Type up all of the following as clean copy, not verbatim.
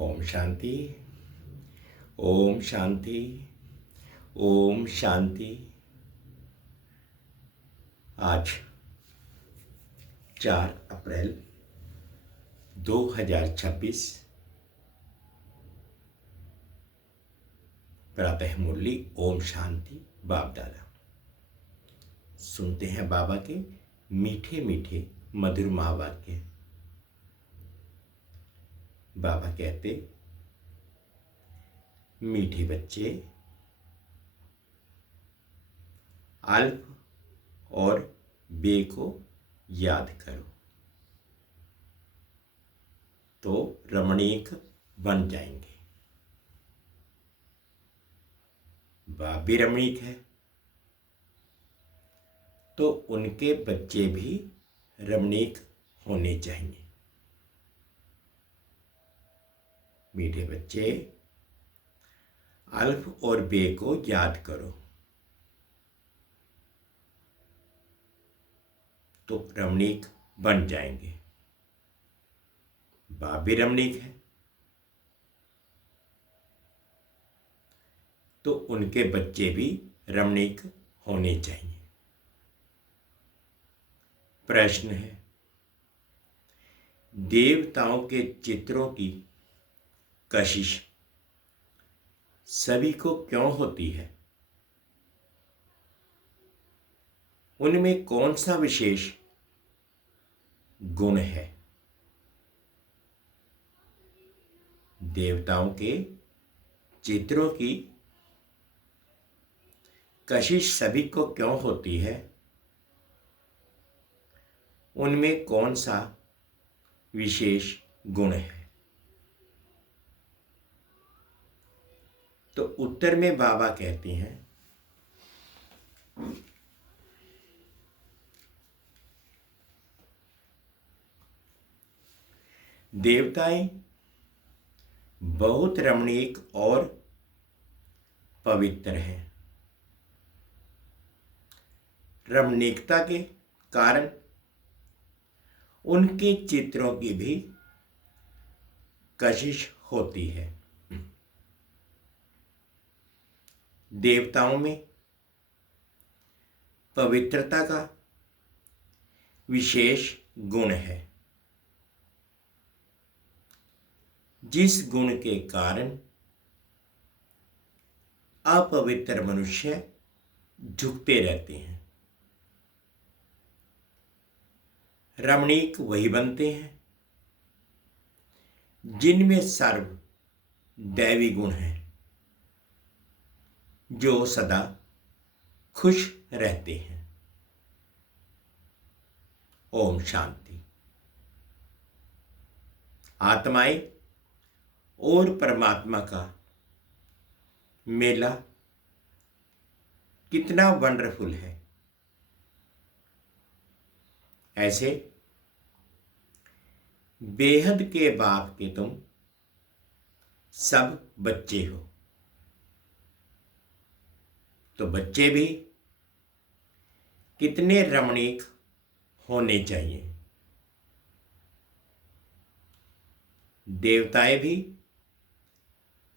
ओम शांति। ओम शांति। ओम शांति। आज 4 अप्रैल 2026 प्रातः मुरली ओम शांति बाप दादा। सुनते हैं बाबा के मीठे मीठे मधुर महावाक्य। बाबा कहते, मीठे बच्चे, अल्फ और बे को याद करो तो रमणीक बन जाएंगे। बाप भी रमणीक है तो उनके बच्चे भी रमणीक होने चाहिए। मीठे बच्चे, अल्फ और बे को याद करो तो रमणीक बन जाएंगे। बाप भी रमणीक है तो उनके बच्चे भी रमणीक होने चाहिए। प्रश्न है, देवताओं के चित्रों की कशिश सभी को क्यों होती है? उनमें कौन सा विशेष गुण है? देवताओं के चित्रों की कशिश सभी को क्यों होती है? उनमें कौन सा विशेष गुण है? तो उत्तर में बाबा कहते हैं, देवताएं बहुत रमणीक और पवित्र हैं। रमणीकता के कारण उनके चित्रों की भी कशिश होती है। देवताओं में पवित्रता का विशेष गुण है, जिस गुण के कारण अपवित्र मनुष्य झुकते रहते हैं। रमणीक वही बनते हैं जिनमें सर्व दैवी गुण है, जो सदा खुश रहते हैं। ओम शांति। आत्माएं और परमात्मा का मेला कितना वंडरफुल है। ऐसे बेहद के बाप के तुम सब बच्चे हो, तो बच्चे भी कितने रमणीक होने चाहिए। देवताएं भी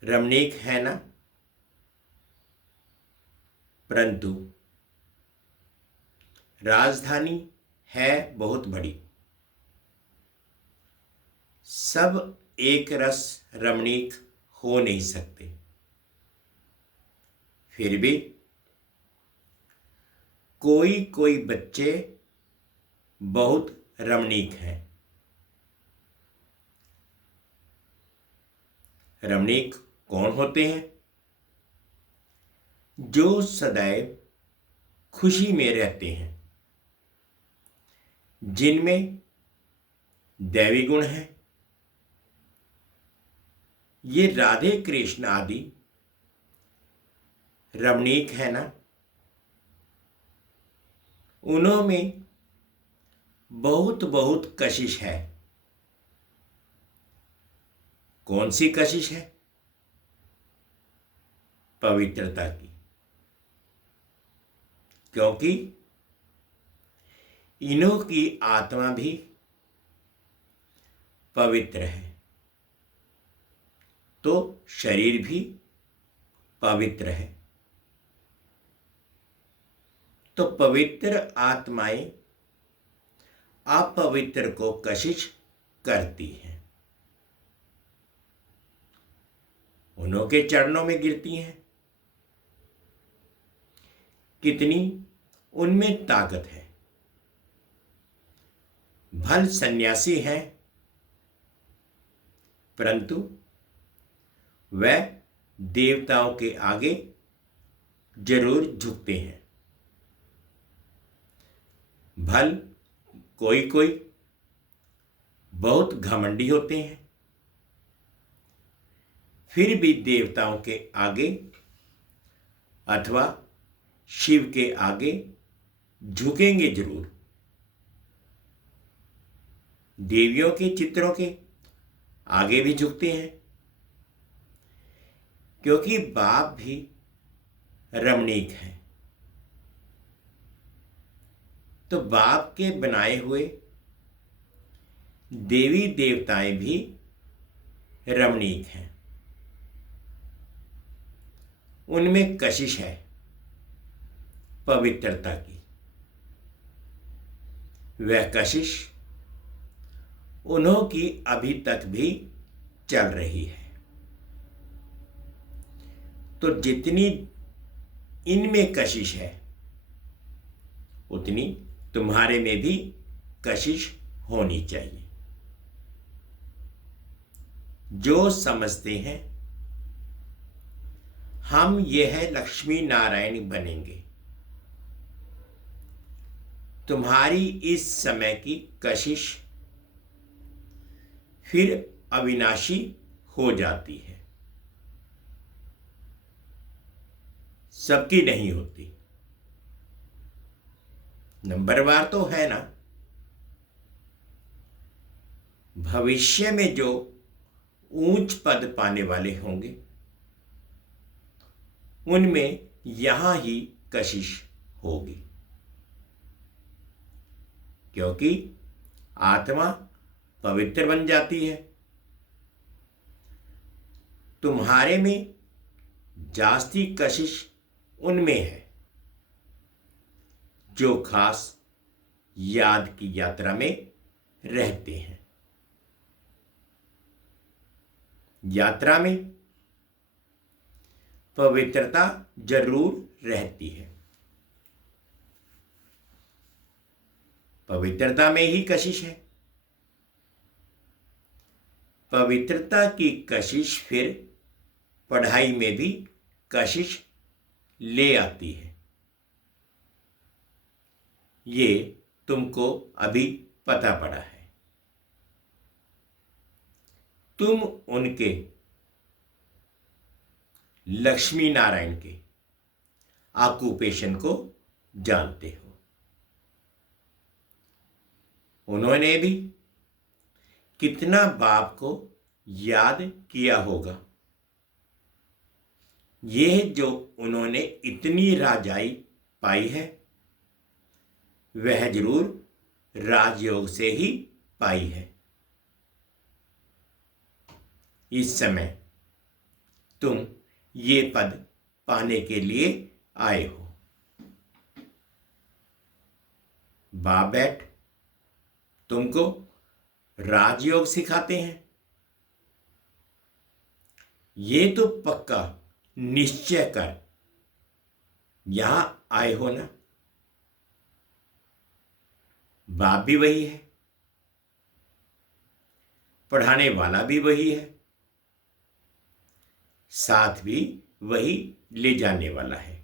रमणीक है ना, परंतु राजधानी है बहुत बड़ी। सब एक रस रमणीक हो नहीं सकते। फिर भी कोई कोई बच्चे बहुत रमणीक हैं। रमणीक कौन होते हैं? जो सदैव खुशी में रहते हैं, जिनमें दैवी गुण है। ये राधे कृष्ण आदि रमणीक है ना, उन्होंने बहुत बहुत कशिश है। कौन सी कशिश है? पवित्रता की। क्योंकि इन्हों की आत्मा भी पवित्र है। तो शरीर भी पवित्र है। तो पवित्र आत्माएं अपवित्र को कशिश करती हैं, उन्हों के चरणों में गिरती हैं। कितनी उनमें ताकत है। भल सन्यासी हैं, परंतु वह देवताओं के आगे जरूर झुकते हैं। भल कोई कोई बहुत घमंडी होते हैं, फिर भी देवताओं के आगे अथवा शिव के आगे झुकेंगे जरूर। देवियों के चित्रों के आगे भी झुकते हैं, क्योंकि बाप भी रमणीक हैं। तो बाप के बनाए हुए देवी देवताएं भी रमणीक हैं, उनमें कशिश है पवित्रता की। वह कशिश उन्हों की अभी तक भी चल रही है। तो जितनी इनमें कशिश है, उतनी तुम्हारे में भी कशिश होनी चाहिए। जो समझते हैं हम यह लक्ष्मी नारायण बनेंगे, तुम्हारी इस समय की कशिश फिर अविनाशी हो जाती है, सबकी नहीं होती। नंबरवार तो है ना। भविष्य में जो ऊंच पद पाने वाले होंगे, उनमें यहां ही कशिश होगी, क्योंकि आत्मा पवित्र बन जाती है। तुम्हारे में जास्ती कशिश उनमें है जो खास याद की यात्रा में रहते हैं। यात्रा में पवित्रता जरूर रहती है, पवित्रता में ही कशिश है। पवित्रता की कशिश फिर पढ़ाई में भी कशिश ले आती है। ये तुमको अभी पता पड़ा है। तुम उनके लक्ष्मी नारायण के ऑक्यूपेशन को जानते हो। उन्होंने भी कितना बाप को याद किया होगा। यह जो उन्होंने इतनी राजाई पाई है, वह जरूर राजयोग से ही पाई है। इस समय तुम ये पद पाने के लिए आए हो। बाबैट तुमको राजयोग सिखाते हैं, ये तो पक्का निश्चय कर यहां आए हो ना। बाप भी वही है, पढ़ाने वाला भी वही है, साथ भी वही ले जाने वाला है।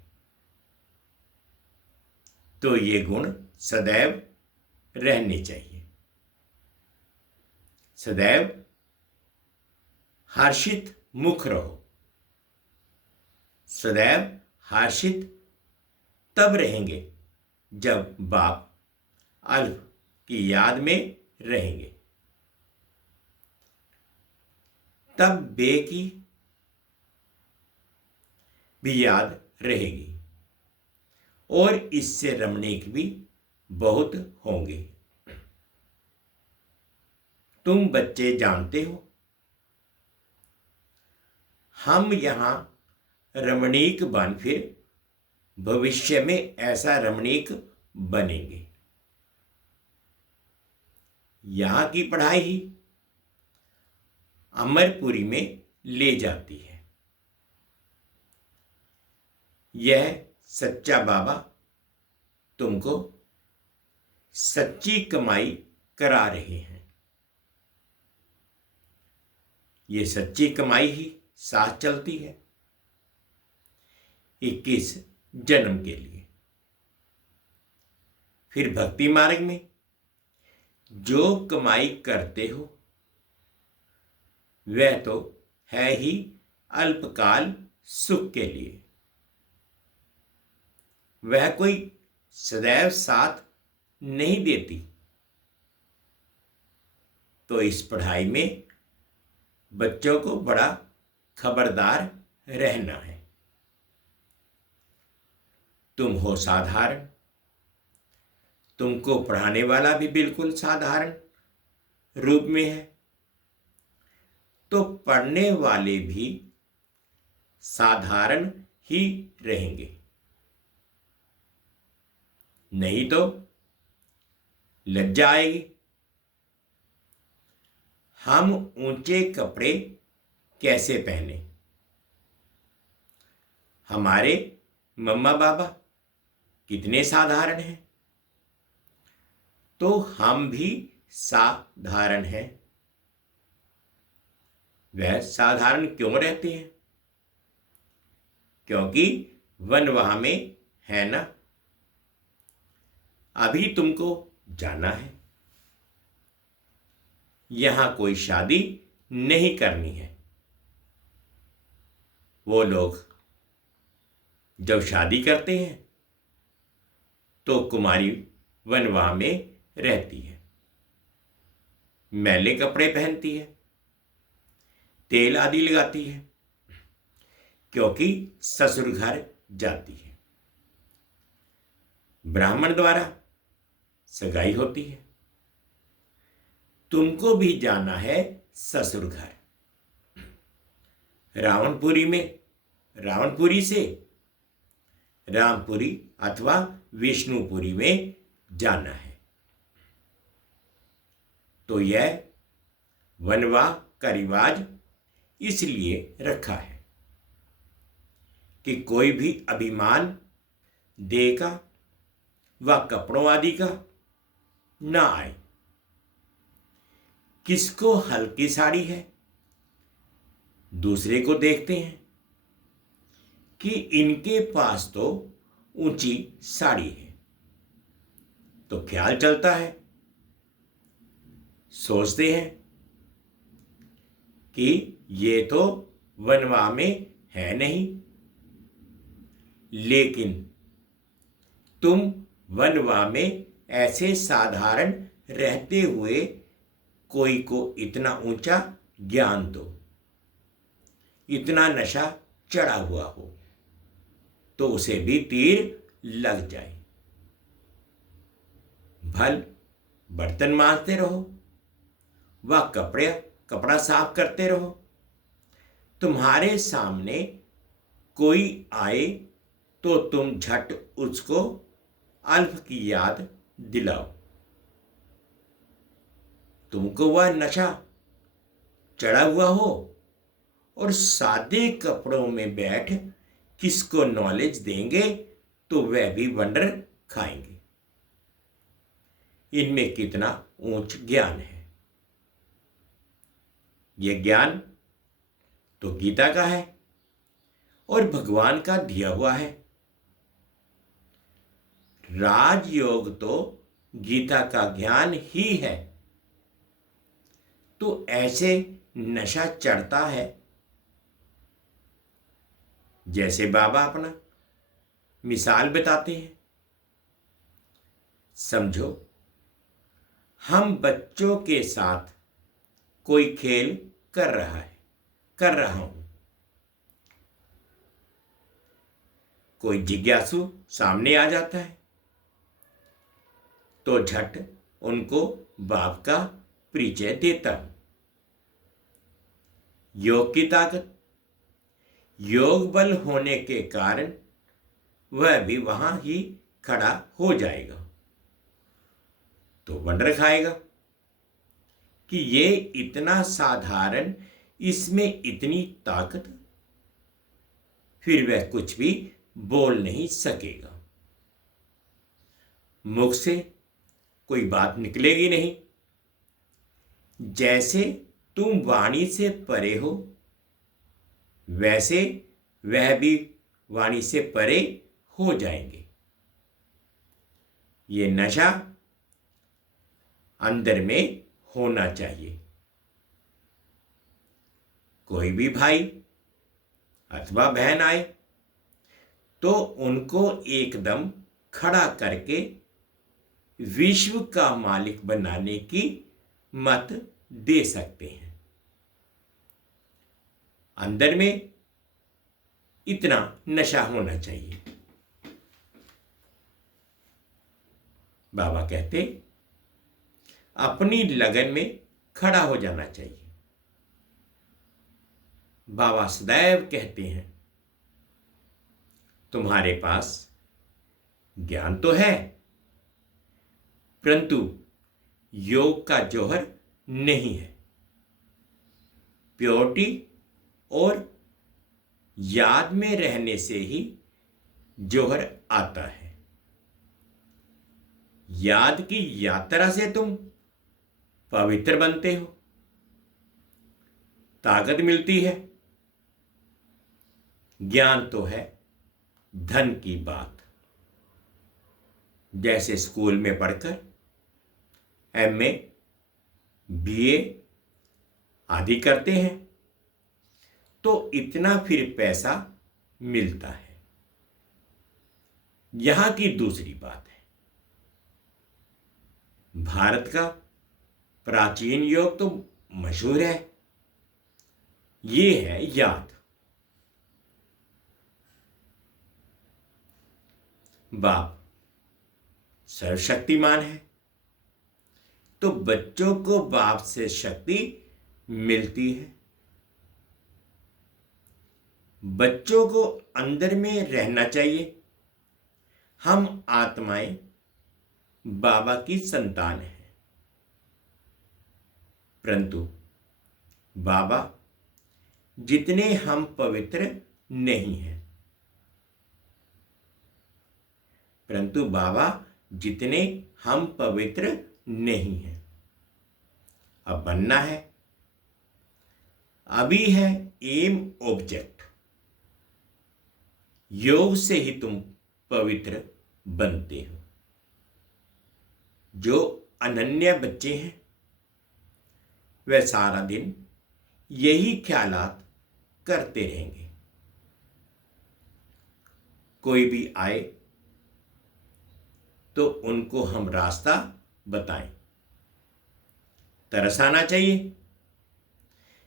तो ये गुण सदैव रहने चाहिए। सदैव हर्षित मुख रहो। सदैव हर्षित तब रहेंगे जब बाप अल्फ की याद में रहेंगे, तब बे की भी याद रहेगी, और इससे रमणीक भी बहुत होंगे। तुम बच्चे जानते हो, हम यहाँ रमणीक बन फिर भविष्य में ऐसा रमणीक बनेंगे। यहाँ की पढ़ाई ही अमरपुरी में ले जाती है। यह सच्चा बाबा तुमको सच्ची कमाई करा रहे हैं। ये सच्ची कमाई ही साथ चलती है 21 जन्म के लिए। फिर भक्ति मार्ग में जो कमाई करते हो वह तो है ही अल्पकाल सुख के लिए, वह कोई सदैव साथ नहीं देती। तो इस पढ़ाई में बच्चों को बड़ा खबरदार रहना है। तुम हो साधारण, तुमको पढ़ाने वाला भी बिल्कुल साधारण रूप में है, तो पढ़ने वाले भी साधारण ही रहेंगे। नहीं तो लज्जा आएगी। हम ऊंचे कपड़े कैसे पहने? हमारे मम्मा बाबा कितने साधारण हैं, तो हम भी साधारण हैं। वह साधारण क्यों रहते हैं? क्योंकि वनवाह में है ना। अभी तुमको जाना है, यहां कोई शादी नहीं करनी है। वो लोग जब शादी करते हैं तो कुमारी वनवाह में रहती है, मैले कपड़े पहनती है, तेल आदि लगाती है, क्योंकि ससुर घर जाती है। ब्राह्मण द्वारा सगाई होती है। तुमको भी जाना है ससुर घर। रावणपुरी में रावणपुरी से रामपुरी अथवा विष्णुपुरी में जाना है। तो यह वनवाह का रिवाज इसलिए रखा है कि कोई भी अभिमान देह का व कपड़ों आदि का ना आए। किसको हल्की साड़ी है, दूसरे को देखते हैं कि इनके पास तो ऊंची साड़ी है, तो ख्याल चलता है, सोचते हैं कि ये तो वनवाह में है नहीं। लेकिन तुम वनवाह में ऐसे साधारण रहते हुए कोई को इतना ऊंचा ज्ञान दो, इतना नशा चढ़ा हुआ हो, तो उसे भी तीर लग जाए। भल बर्तन मांजते रहो व कपड़ा साफ करते रहो। तुम्हारे सामने कोई आए तो तुम झट उसको अल्प की याद दिलाओ। तुमको वह नशा चढ़ा हुआ हो और सादे कपड़ों में बैठ किसको नॉलेज देंगे तो वह भी वंडर खाएंगे। इनमें कितना ऊंच ज्ञान है। यह ज्ञान तो गीता का है और भगवान का दिया हुआ है। राजयोग तो गीता का ज्ञान ही है। तो ऐसे नशा चढ़ता है, जैसे बाबा अपना मिसाल बताते हैं। समझो, हम बच्चों के साथ कोई खेल कर रहा हूं। कोई जिज्ञासु सामने आ जाता है तो झट उनको बाप का परिचय देता हूं। योग की ताकत योग बल होने के कारण वह भी वहां ही खड़ा हो जाएगा। तो वंडर खाएगा कि ये इतना साधारण, इसमें इतनी ताकत, फिर वह कुछ भी बोल नहीं सकेगा। मुख से कोई बात निकलेगी नहीं। जैसे तुम वाणी से परे हो, वैसे वह भी वाणी से परे हो जाएंगे। ये नशा अंदर में होना चाहिए। कोई भी भाई अथवा बहन आए तो उनको एकदम खड़ा करके विश्व का मालिक बनाने की मत दे सकते हैं। अंदर में इतना नशा होना चाहिए। बाबा कहते अपनी लगन में खड़ा हो जाना चाहिए। बाबा सदैव कहते हैं तुम्हारे पास ज्ञान तो है, परंतु योग का जौहर नहीं है। प्योरिटी और याद में रहने से ही जौहर आता है। याद की यात्रा से तुम पवित्र बनते हो, ताकत मिलती है। ज्ञान तो है धन की बात। जैसे स्कूल में पढ़कर एमए, बीए आदि करते हैं तो इतना फिर पैसा मिलता है। यहां की दूसरी बात है, भारत का प्राचीन योग तो मशहूर है। ये है याद। बाप सर्वशक्तिमान है, तो बच्चों को बाप से शक्ति मिलती है। बच्चों को अंदर में रहना चाहिए। हम आत्माएं बाबा की संतान हैं, परंतु बाबा जितने हम पवित्र नहीं हैं, परंतु बाबा जितने हम पवित्र नहीं हैं। अब बनना है। अभी है एम ऑब्जेक्ट। योग से ही तुम पवित्र बनते हो। जो अनन्य बच्चे हैं वे सारा दिन यही ख्यालात करते रहेंगे। कोई भी आए तो उनको हम रास्ता बताएं। तरस आना चाहिए।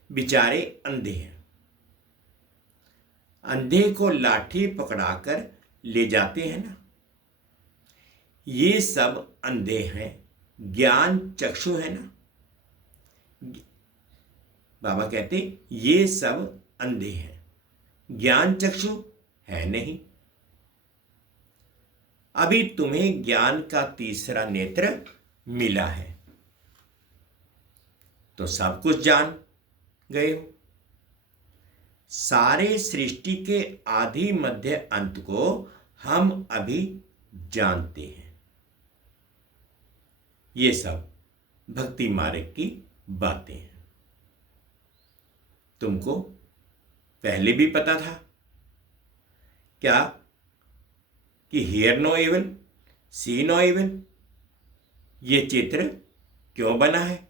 बेचारे अंधे हैं। अंधे को लाठी पकड़ाकर ले जाते हैं ना, ये सब अंधे हैं। ज्ञान चक्षु है ना। बाबा कहते ये सब अंधे हैं, ज्ञान चक्षु है नहीं। अभी तुम्हें ज्ञान का तीसरा नेत्र मिला है तो सब कुछ जान गए हो। सारे सृष्टि के आदि मध्य अंत को हम अभी जानते हैं। ये सब भक्ति मार्ग की बातें हैं। तुमको पहले भी पता था क्या कि hear no evil, see no evil, ये चित्र क्यों बना है?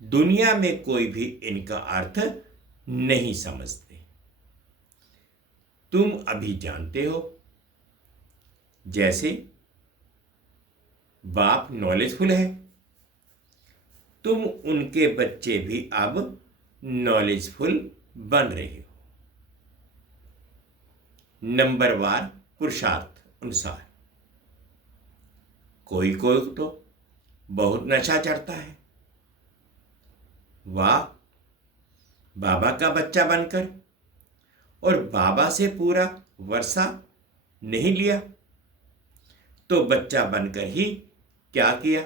दुनिया में कोई भी इनका अर्थ नहीं समझते। तुम अभी जानते हो। जैसे बाप नॉलेजफुल है, तुम उनके बच्चे भी अब नॉलेजफुल बन रहे हो। नंबरवार पुरुषार्थ अनुसार। कोई कोई तो बहुत नशा चढ़ता है। वाह, बाबा का बच्चा बनकर और बाबा से पूरा वर्षा नहीं लिया, तो बच्चा बनकर ही क्या किया?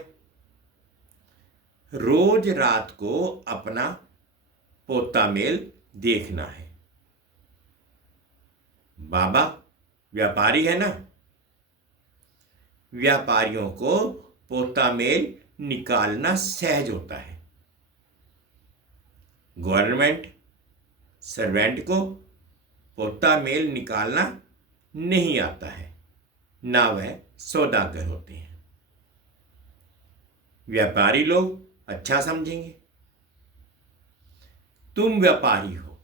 रोज रात को अपना पोता मेल देखना है। बाबा व्यापारी है ना, व्यापारियों को पोता मेल निकालना सहज होता है। गवर्नमेंट सर्वेंट को पोता मेल निकालना नहीं आता है, ना वह सौदागर होते हैं। व्यापारी लोग अच्छा समझेंगे। तुम व्यापारी हो,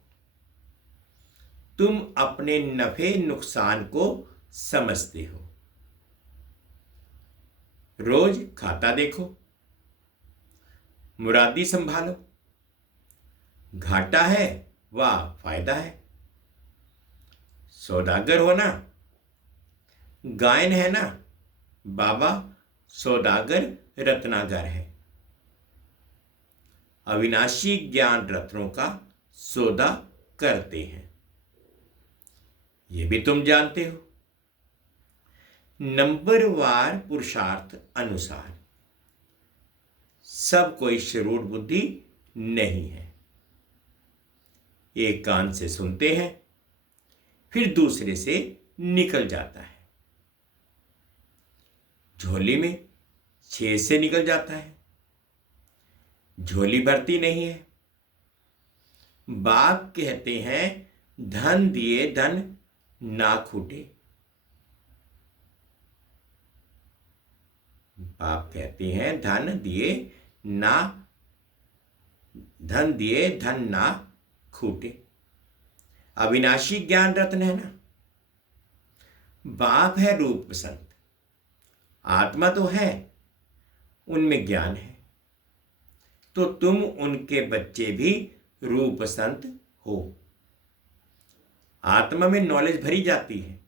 तुम अपने नफे नुकसान को समझते हो। रोज खाता देखो, मुरादी संभालो। घाटा है व फायदा है। सौदागर हो ना, गायन है ना, बाबा सौदागर रत्नागर है। अविनाशी ज्ञान रत्नों का सौदा करते हैं, ये भी तुम जानते हो। नंबरवार पुरुषार्थ अनुसार सब कोई श्रूड बुद्धि नहीं है। एक कान से सुनते हैं, फिर दूसरे से निकल जाता है। झोली में छेद से निकल जाता है, झोली भरती नहीं है। बाप कहते हैं धन दिए धन ना खूटे। बाप कहते हैं धन दिए धन ना खूटे। अविनाशी ज्ञान रत्न है ना। बाप है रूप संत, आत्मा तो है, उनमें ज्ञान है, तो तुम उनके बच्चे भी रूप संत हो। आत्मा में नॉलेज भरी जाती है,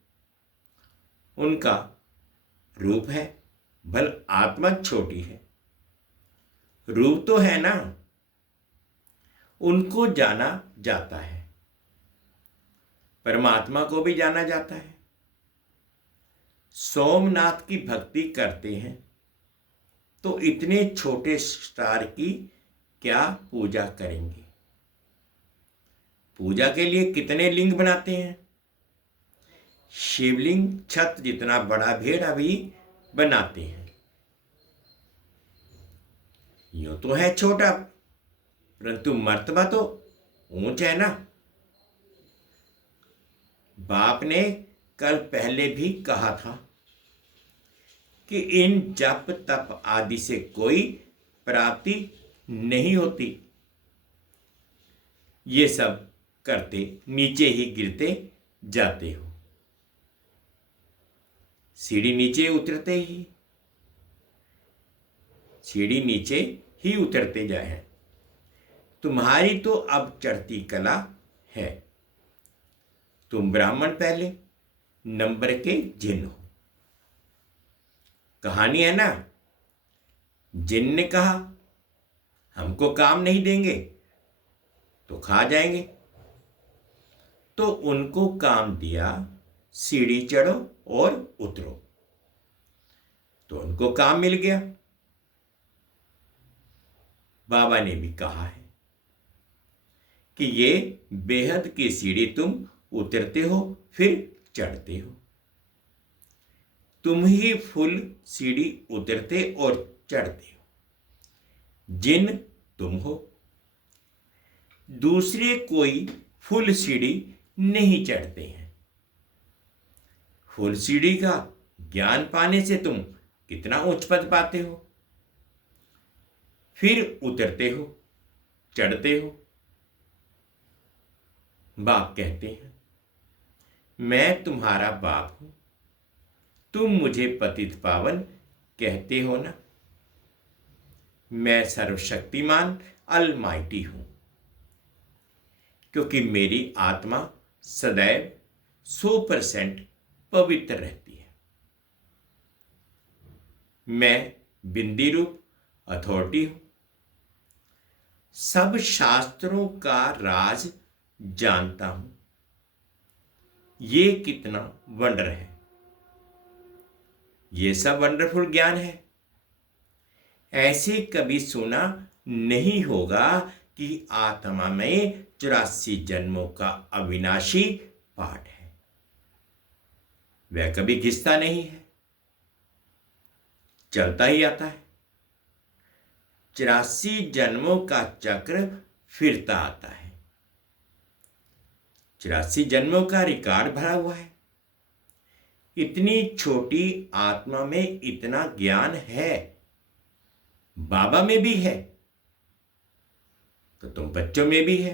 उनका रूप है, भल आत्मा छोटी है। रूप तो है ना, उनको जाना जाता है, परमात्मा को भी जाना जाता है। सोमनाथ की भक्ति करते हैं तो इतने छोटे स्टार की क्या पूजा करेंगे? पूजा के लिए कितने लिंग बनाते हैं? शिवलिंग छत जितना बड़ा भेड़ा भी बनाते हैं। यूं तो है छोटा, परंतु मर्तबा तो ऊंच है ना। बाप ने कल पहले भी कहा था कि इन जप तप आदि से कोई प्राप्ति नहीं होती। ये सब करते नीचे ही गिरते जाते हो। सीढ़ी नीचे उतरते जाए। तुम्हारी तो अब चढ़ती कला है। तुम ब्राह्मण पहले नंबर के जिन हो। कहानी है ना, जिन ने कहा हमको काम नहीं देंगे तो खा जाएंगे, तो उनको काम दिया, सीढ़ी चढ़ो और उतरो, तो उनको काम मिल गया। बाबा ने भी कहा है कि ये बेहद की सीढ़ी तुम उतरते हो फिर चढ़ते हो। तुम ही फुल सीढ़ी उतरते और चढ़ते हो। जिन तुम हो, दूसरे कोई फुल सीढ़ी नहीं चढ़ते हैं। फुल सीढ़ी का ज्ञान पाने से तुम कितना उच्च पद पाते हो, फिर उतरते हो, चढ़ते हो। बाप कहते हैं मैं तुम्हारा बाप हूं, तुम मुझे पतित पावन कहते हो ना। मैं सर्वशक्तिमान अलमाइटी हूं, क्योंकि मेरी आत्मा सदैव 100% पवित्र रहती है। मैं बिंदी रूप अथॉरिटी हूं, सब शास्त्रों का राज जानता हूं। ये कितना वंडर है। ये सब वंडरफुल ज्ञान है। ऐसे कभी सुना नहीं होगा कि आत्मा में 84 जन्मों का अविनाशी पाठ है। वह कभी घिसता नहीं है, चलता ही आता है। 84 जन्मों का चक्र फिरता आता है। 84 जन्मों का रिकॉर्ड भरा हुआ है। इतनी छोटी आत्मा में इतना ज्ञान है, बाबा में भी है, तो तुम बच्चों में भी है।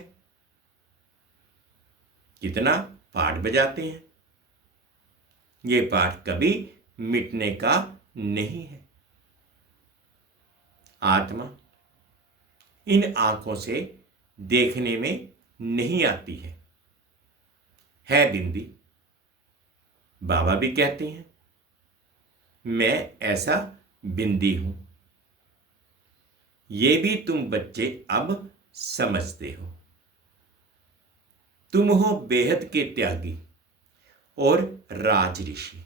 कितना पाठ बजाते हैं। ये पाठ कभी मिटने का नहीं है। आत्मा इन आंखों से देखने में नहीं आती है बिंदी। बाबा भी कहते हैं, मैं ऐसा बिंदी हूं। ये भी तुम बच्चे अब समझते हो। तुम हो बेहद के त्यागी और राज ऋषि।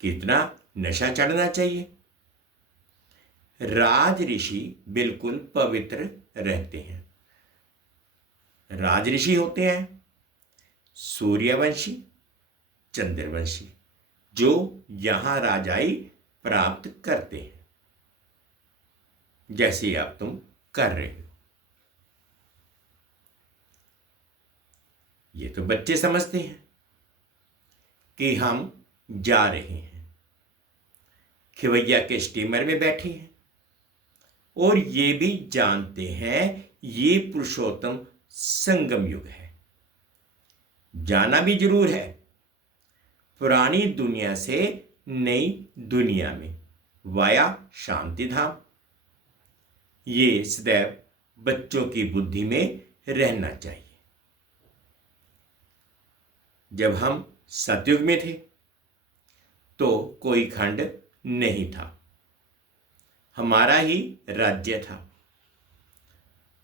कितना नशा चढ़ना चाहिए। राज ऋषि बिल्कुल पवित्र रहते हैं। राज ऋषि होते हैं सूर्यवंशी, चंद्रवंशी, जो यहां राजाई प्राप्त करते हैं, जैसे अब तुम कर रहे हो। ये तो बच्चे समझते हैं कि हम जा रहे हैं, खिवैया के स्टीमर में बैठे हैं, और ये भी जानते हैं ये पुरुषोत्तम संगम युग है। जाना भी जरूर है, पुरानी दुनिया से नई दुनिया में, वाया शांति धाम। ये सदैव बच्चों की बुद्धि में रहना चाहिए। जब हम सतयुग में थे तो कोई खंड नहीं था, हमारा ही राज्य था।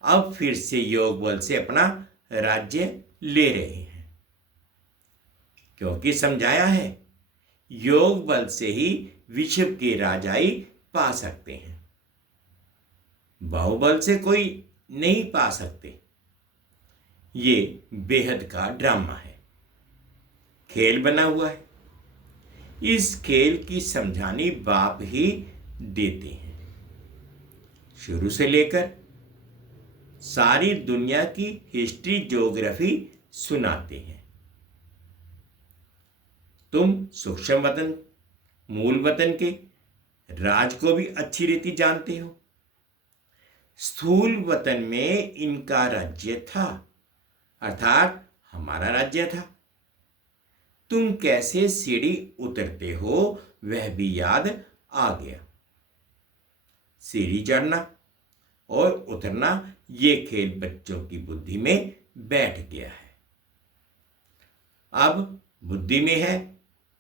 अब फिर से योग बल से अपना राज्य ले रहे हैं, क्योंकि समझाया है योग बल से ही विश्व की राजाई पा सकते हैं। बाहुबल से कोई नहीं पा सकते। ये बेहद का ड्रामा है, खेल बना हुआ है। इस खेल की समझानी बाप ही देते हैं। शुरू से लेकर सारी दुनिया की हिस्ट्री ज्योग्राफी सुनाते हैं। तुम सूक्ष्म वतन, मूल वतन के राज को भी अच्छी रीति जानते हो। स्थूल वतन में इनका राज्य था, अर्थात हमारा राज्य था। तुम कैसे सीढ़ी उतरते हो वह भी याद आ गया। सीढ़ी चढ़ना और उतरना ये खेल बच्चों की बुद्धि में बैठ गया है। अब बुद्धि में है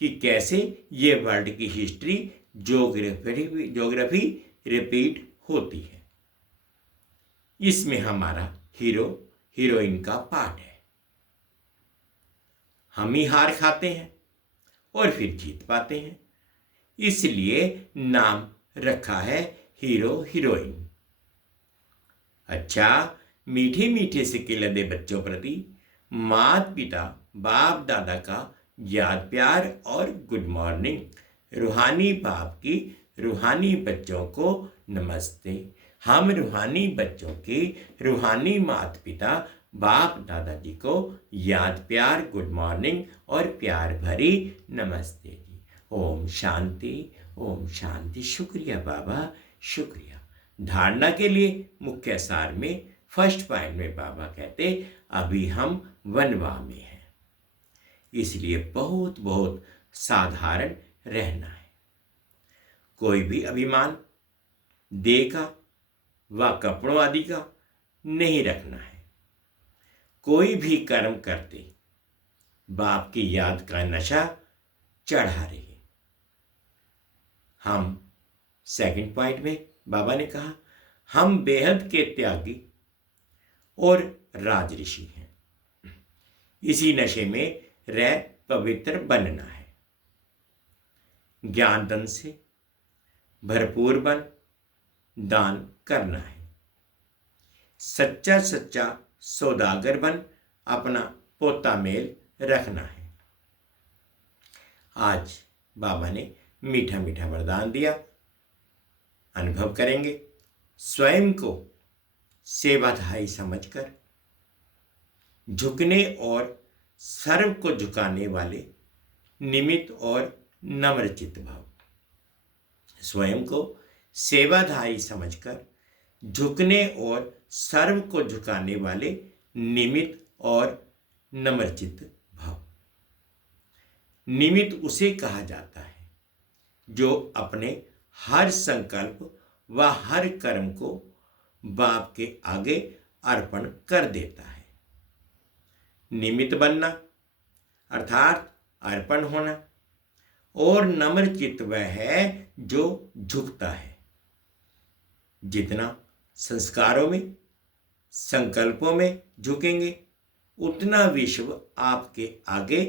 कि कैसे ये वर्ल्ड की हिस्ट्री ज्योग्राफी रिपीट होती है। इसमें हमारा हीरो हीरोइन का पार्ट है। हम ही हार खाते हैं और फिर जीत पाते हैं, इसलिए नाम रखा है हीरो हीरोइन। अच्छा, मीठे मीठे सिक्के लदे बच्चों प्रति माता पिता बाप दादा का याद प्यार और गुड मॉर्निंग। रूहानी बाप की रूहानी बच्चों को नमस्ते। हम रूहानी बच्चों की रूहानी माता पिता बाप दादाजी को याद प्यार गुड मॉर्निंग और प्यार भरी नमस्ते जी। ओम शांति, ओम शांति। शुक्रिया बाबा, शुक्रिया। धारणा के लिए मुख्य सार में फर्स्ट पॉइंट में बाबा कहते अभी हम वनवा में हैं, इसलिए बहुत बहुत साधारण रहना है। कोई भी अभिमान देह का व कपड़ों आदि का नहीं रखना है। कोई भी कर्म करते बाप की याद का नशा चढ़ा रहे। हम सेकंड पॉइंट में बाबा ने कहा हम बेहद के त्यागी और राज ऋषि हैं। इसी नशे में रह पवित्र बनना है। ज्ञान धन से भरपूर बन दान करना है। सच्चा सच्चा सौदागर बन अपना पोता मेल रखना है। आज बाबा ने मीठा मीठा वरदान दिया, अनुभव करेंगे। स्वयं को सेवाधारी समझकर झुकने और सर्व को झुकाने वाले निमित्त और नम्रचित्त भाव। स्वयं को सेवाधारी समझकर झुकने और सर्व को झुकाने वाले निमित्त और नम्रचित्त भाव। निमित्त उसे कहा जाता है जो अपने हर संकल्प व हर कर्म को बाप के आगे अर्पण कर देता है। निमित्त बनना अर्थात अर्पण होना, और नम्रचित्त वह है जो झुकता है। जितना संस्कारों में संकल्पों में झुकेंगे उतना विश्व आपके आगे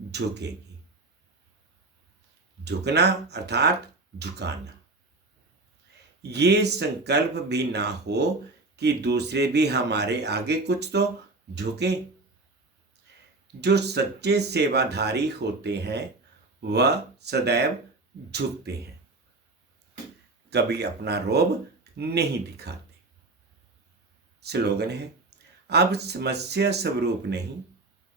झुकेगी। झुकना अर्थात झुकाना। ये संकल्प भी ना हो कि दूसरे भी हमारे आगे कुछ तो झुके। जो सच्चे सेवाधारी होते हैं वह सदैव झुकते हैं, कभी अपना रोब नहीं दिखाते। स्लोगन है, अब समस्या स्वरूप नहीं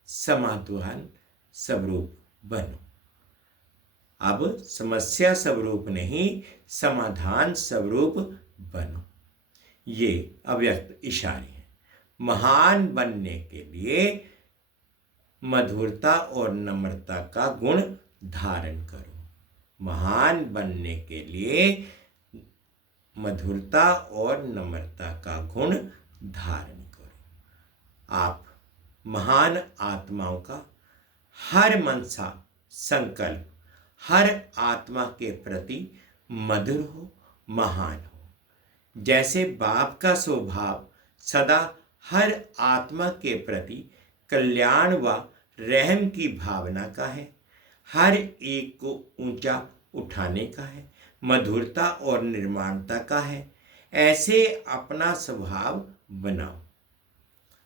समाधान स्वरूप बनो। अब समस्या स्वरूप नहीं समाधान स्वरूप बनो। ये अव्यक्त इशारे हैं। महान बनने के लिए मधुरता और नम्रता का गुण धारण करो। महान बनने के लिए मधुरता और नम्रता का गुण धारण करो। आप महान आत्माओं का हर मनसा संकल्प हर आत्मा के प्रति मधुर हो, महान हो। जैसे बाप का स्वभाव सदा हर आत्मा के प्रति कल्याण व रहम की भावना का है, हर एक को ऊंचा उठाने का है, मधुरता और निर्माणता का है, ऐसे अपना स्वभाव बनाओ।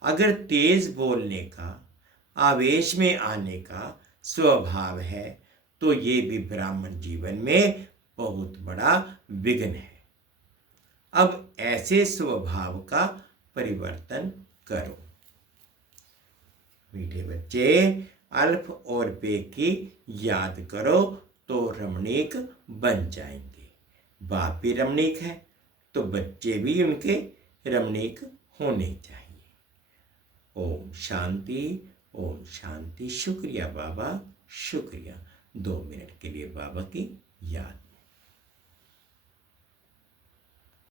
अगर तेज बोलने का, आवेश में आने का स्वभाव है तो ये भी ब्राह्मण जीवन में बहुत बड़ा विघ्न है। अब ऐसे स्वभाव का परिवर्तन करो। मीठे बच्चे, अल्फ और पे की याद करो तो रमणीक बन जाएंगे। बाप भी रमणीक है तो बच्चे भी उनके रमणीक होने चाहिए। ओम शांति, ओम शांति। शुक्रिया बाबा, शुक्रिया। 2 मिनट के लिए बाबा की याद।